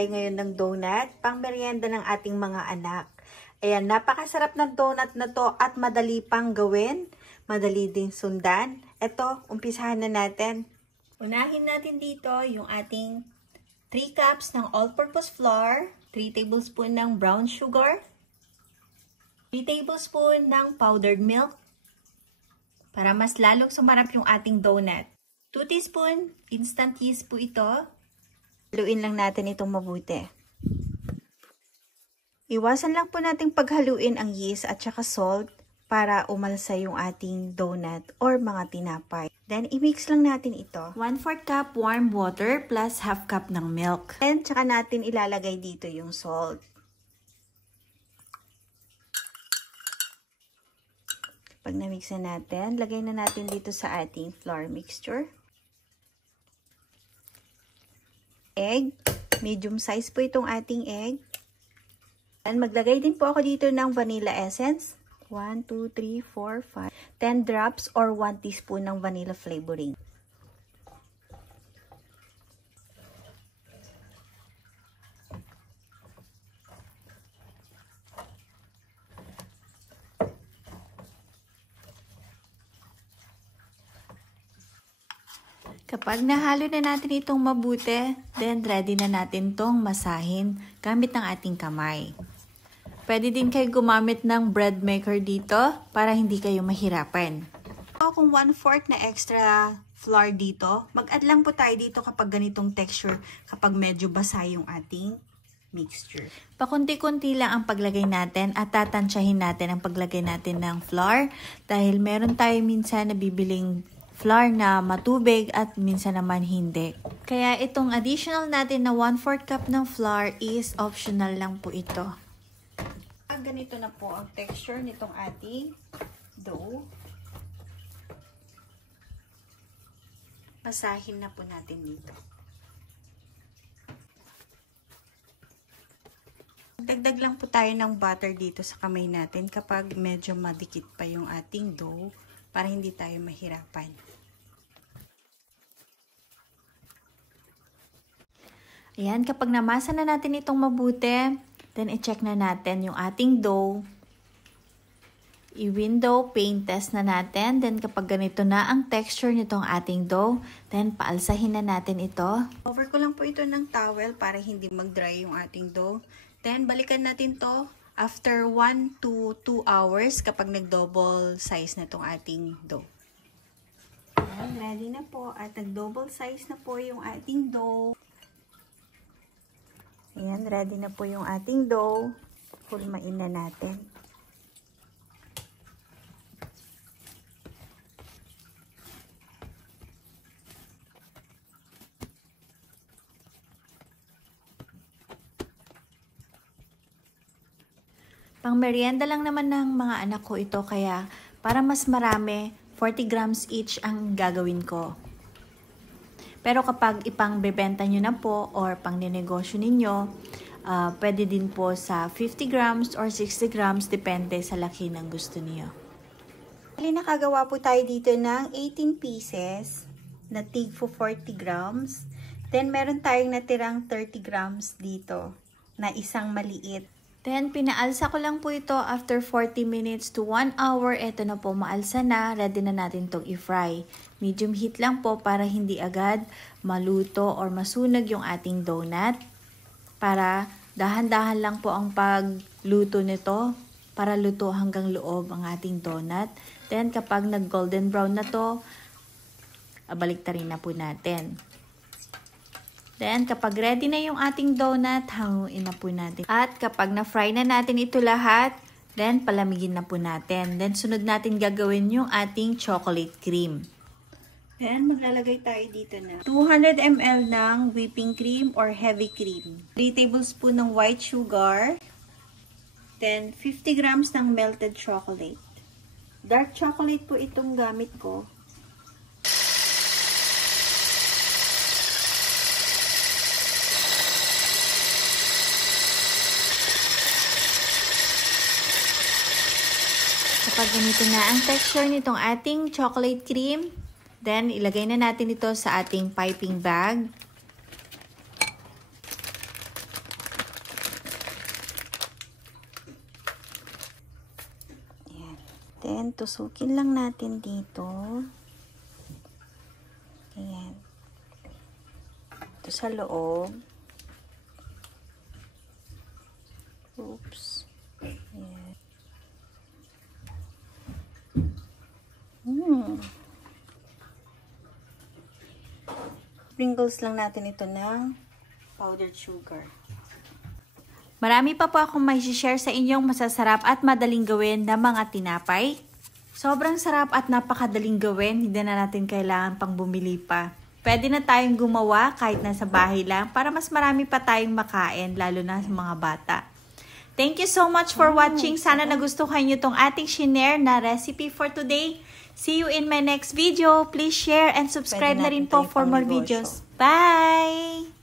tayo ngayon ng donut, pang merienda ng ating mga anak. Ayan, napakasarap ng donut na to at madali pang gawin, madali din sundan. Ito, umpisahan na natin. Unahin natin dito yung ating 3 cups ng all-purpose flour, 3 tablespoon ng brown sugar, 3 tablespoon ng powdered milk, para mas lalong sumarap yung ating donut. 2 teaspoon instant yeast po ito. Haluin lang natin itong mabuti. Iwasan lang po nating paghaluin ang yeast at saka salt para umalsa yung ating donut or mga tinapay. Then, i-mix lang natin ito. 1/4 cup warm water plus half cup ng milk. And saka natin ilalagay dito yung salt. Pag na-mix na natin, lagay na natin dito sa ating flour mixture. Egg. Medium size po itong ating egg. And maglagay din po ako dito ng vanilla essence. 1, 2, 3, 4, 5, 10 drops or 1 teaspoon ng vanilla flavoring. Kapag nahalo na natin itong mabuti, then ready na natin itong masahin gamit ng ating kamay. Pwede din kayo gumamit ng bread maker dito para hindi kayo mahirapan. Kung 1/4 na extra flour dito, mag-add lang po tayo dito kapag ganitong texture, kapag medyo basa yung ating mixture. Pakunti-kunti lang ang paglagay natin at tatansyahin natin ang paglagay natin ng flour dahil meron tayo minsan na bibiling flour na matubig at minsan naman hindi. Kaya itong additional natin na 1/4 cup ng flour is optional lang po ito. Ganito na po ang texture nitong ating dough. Basahin na po natin dito. Dagdag lang po tayo ng butter dito sa kamay natin kapag medyo madikit pa yung ating dough para hindi tayo mahirapan. Ayan, kapag namasa na natin itong mabuti, then i-check na natin yung ating dough. I-window pane test na natin. Then kapag ganito na ang texture nitong ating dough, then paalsahin na natin ito. Cover ko lang po ito ng towel para hindi mag-dry yung ating dough. Then balikan natin to after 1 to 2 hours kapag nag-double size na itong ating dough. Ayan, ready na po at nag-double size na po yung ating dough. Ayan, ready na po yung ating dough. Hulmain na natin. Pang merienda lang naman ng mga anak ko ito, kaya para mas marami, 40 grams each ang gagawin ko. Pero kapag ipang-bebenta nyo na po or pang ninegosyo ninyo, pwede din po sa 50 grams or 60 grams, depende sa laki ng gusto niyo. Nakagawa po tayo dito ng 18 pieces na tig for 40 grams. Then meron tayong natirang 30 grams dito na isang maliit. Then pinaalsa ko lang po ito after 40 minutes to 1 hour. Ito na po, maalsa na. Ready na natin itong i-fry. Medium heat lang po para hindi agad maluto or masunog yung ating donut. Para dahan-dahan lang po ang pagluto nito para luto hanggang loob ang ating donut. Then kapag nag-golden brown na to, baliktarin na po natin. Then, kapag ready na yung ating donut, hanguin na po natin. At kapag na-fry na natin ito lahat, then palamigin na po natin. Then, sunod natin gagawin yung ating chocolate cream. Then, maglalagay tayo dito na 200 ml ng whipping cream or heavy cream. 3 tablespoon ng white sugar. Then, 50 grams ng melted chocolate. Dark chocolate po itong gamit ko. Kapag ganito na ang texture nitong ating chocolate cream, then ilagay na natin ito sa ating piping bag. Then, tusukin lang natin dito. Ayan. Ito sa loob. Oops. Ayan. Sprinkles lang natin ito ng powdered sugar. Marami pa po akong may share sa inyong masasarap at madaling gawin na mga tinapay. Sobrang sarap at napakadaling gawin, hindi na natin kailangan pang bumili pa. Pwede na tayong gumawa kahit nasa bahay lang para mas marami pa tayong makain, lalo na sa mga bata. Thank you so much for watching. Sana nagustuhan nyo tong ating shinare na recipe for today. See you in my next video. Please share and subscribe na rin po for more videos. Bye!